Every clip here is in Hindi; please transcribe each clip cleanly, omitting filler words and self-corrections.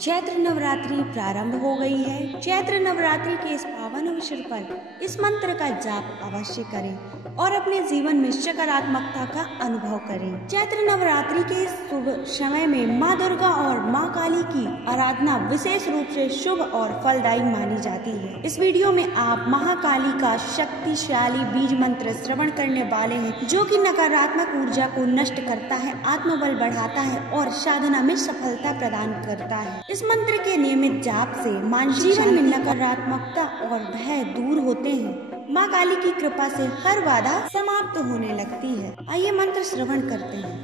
चैत्र नवरात्रि प्रारंभ हो गई है। चैत्र नवरात्रि के इस पावन अवसर पर इस मंत्र का जाप अवश्य करें और अपने जीवन में सकारात्मकता का अनुभव करें। चैत्र नवरात्रि के इस शुभ समय में माँ दुर्गा और माँ काली की आराधना विशेष रूप से शुभ और फलदायी मानी जाती है। इस वीडियो में आप महाकाली का शक्तिशाली बीज मंत्र श्रवण करने वाले हैं, जो कि नकारात्मक ऊर्जा को नष्ट करता है, आत्मबल बढ़ाता है और साधना में सफलता प्रदान करता है। इस मंत्र के नियमित जाप से मानसिक जीवन में नकारात्मकता और भय दूर होते हैं। माँ काली की कृपा से हर बाधा समाप्त होने लगती है। आइए मंत्र श्रवण करते हैं।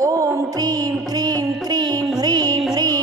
ओम क्रीम क्रीम क्रीम ह्रीम ह्रीम